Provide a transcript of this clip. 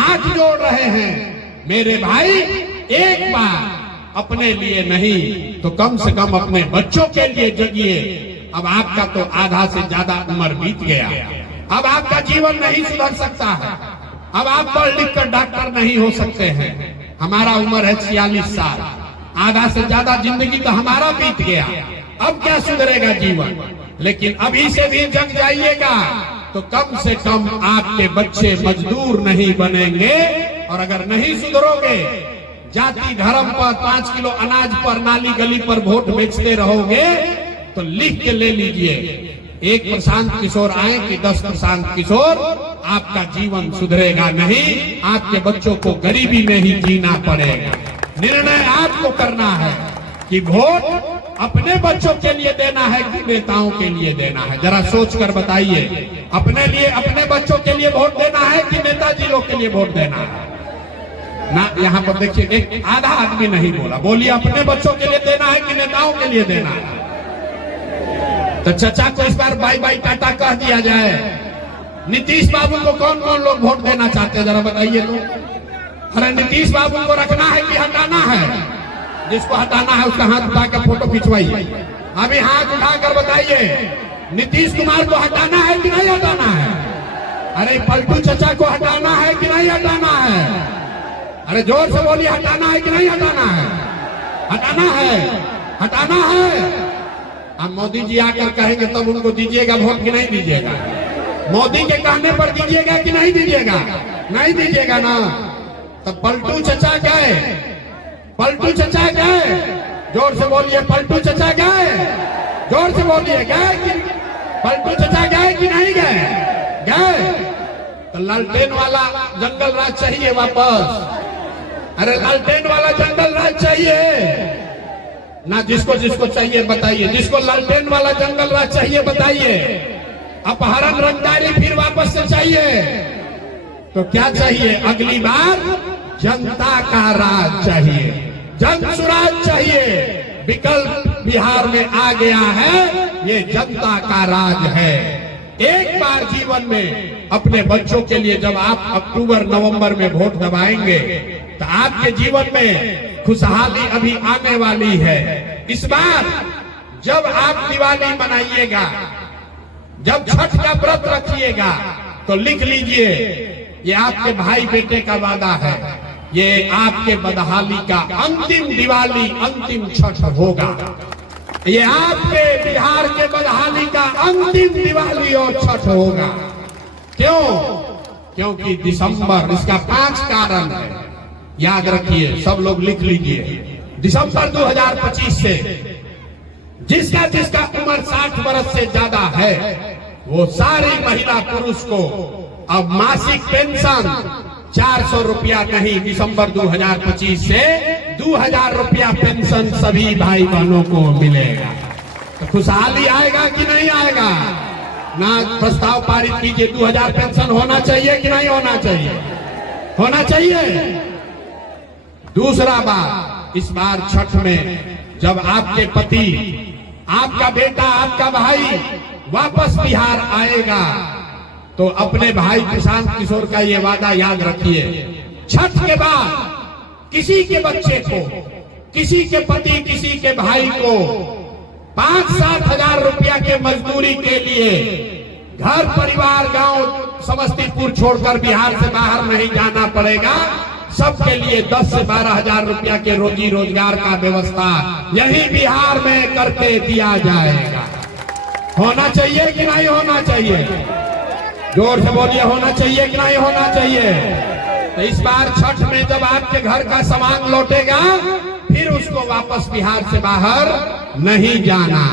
हाथ जोड़ रहे हैं, मेरे भाई एक बार अपने लिए नहीं तो कम से कम अपने बच्चों के लिए जगिए। अब आपका तो आधा से ज्यादा उम्र बीत गया, अब आपका जीवन नहीं सुधर सकता है, अब आप पढ़ लिख कर डॉक्टर नहीं हो सकते हैं। हमारा उम्र है 46 साल, आधा से ज्यादा जिंदगी तो हमारा बीत गया, अब क्या सुधरेगा जीवन। लेकिन अभी से भी जग जाइएगा तो कम से कम आपके बच्चे मजदूर नहीं बनेंगे। और अगर नहीं सुधरोगे, जाति धर्म पर 5 किलो अनाज पर नाली गली पर वोट बेचते रहोगे, तो लिख के ले लीजिए, एक प्रशांत किशोर आए कि 10 प्रशांत किशोर, आपका जीवन सुधरेगा नहीं, आपके बच्चों को गरीबी में ही जीना पड़ेगा। निर्णय आपको करना है कि वोट अपने बच्चों के लिए देना है कि नेताओं के लिए देना है। जरा सोच कर बताइए, अपने लिए अपने बच्चों के लिए वोट देना है कि नेताजी लोग के लिए वोट देना है ना। यहाँ पर देखिए, एक आधा आदमी नहीं बोला, बोलिए अपने बच्चों के लिए देना है कि नेताओं के लिए देना है। तो चचा को इस बार बाय बाय टाटा कह दिया जाए। नीतीश बाबू को कौन कौन लोग वोट देना चाहते हैं, जरा बताइए तो। अरे नीतीश बाबू को रखना है कि हटाना है? जिसको हटाना है उसका हाथ उठा कर फोटो खिंचवाइए। अभी हाथ उठाकर बताइए, नीतीश कुमार को हटाना है कि नहीं हटाना है? अरे पलटू चचा को हटाना है कि नहीं हटाना है? अरे जोर से बोलिए, हटाना है कि नहीं हटाना है? हटाना है, हटाना है। अब मोदी जी आकर कहेंगे तब उनको दीजिएगा वोट कि नहीं दीजिएगा? मोदी के कहने पर दीजिएगा कि नहीं दीजिएगा? नहीं दीजिएगा ना। तब पलटू चचा गए, पलटू चचा गए, जोर से बोलिए, पलटू चचा गए, जोर से बोलिए, गए कि पलटू चचा गए कि नहीं गए? गए। तो लालटेन वाला जंगल राज चाहिए वापस। अरे लालटेन वाला जंगल राज चाहिए ना? जिसको जिसको चाहिए बताइए, जिसको लालटेन वाला जंगल राज चाहिए बताइए। अपहरण रंगदारी फिर वापस से चाहिए तो क्या चाहिए? अगली बार जनता का राज चाहिए, जन सुराज चाहिए। विकल्प बिहार में आ गया है, ये जनता का राज है। एक बार जीवन में अपने बच्चों के लिए जब आप अक्टूबर नवंबर में वोट दबाएंगे तो आपके जीवन में खुशहाली अभी आने वाली है। इस बार जब आप दिवाली मनाइएगा, जब छठ का व्रत रखिएगा, तो लिख लीजिए, ये आपके भाई बेटे का वादा है, ये आपके बदहाली का अंतिम दिवाली, अंतिम छठ होगा। ये आपके बिहार के बदहाली का अंतिम दिवाली और छठ होगा। क्यों? क्योंकि दिसंबर, इसका 5 कारण है, याद रखिए, सब लोग लिख लीजिए। दिसंबर 2025 से जिसका जिसका उम्र 60 वर्ष से ज्यादा है, वो सारी महिला पुरुष को अब मासिक पेंशन 400 रुपया नहीं, दिसंबर 2025 से 2000 रुपया पेंशन सभी भाई बहनों को मिलेगा। तो खुशहाली आएगा कि नहीं आएगा? ना प्रस्ताव पारित कीजिए, 2000 पेंशन होना चाहिए कि नहीं होना चाहिए? होना चाहिए। दूसरा बात, इस बार छठ में जब आपके पति, आपका बेटा, आपका भाई वापस बिहार आएगा तो अपने भाई प्रशांत किशोर का ये वादा याद रखिए, छठ के बाद किसी के बच्चे को, किसी के पति, किसी के भाई को 5-7 हजार रुपया के मजदूरी के लिए घर परिवार गांव समस्तीपुर छोड़कर बिहार से बाहर नहीं जाना पड़ेगा। सबके लिए 10 से 12 हजार रुपया के रोजी रोजगार का व्यवस्था यही बिहार में करके दिया जाएगा। होना चाहिए कि नहीं होना चाहिए? जोर से बोलिए, होना चाहिए कि नहीं होना चाहिए? तो इस बार छठ में जब आपके घर का सामान लौटेगा, फिर उसको वापस बिहार से बाहर नहीं जाना।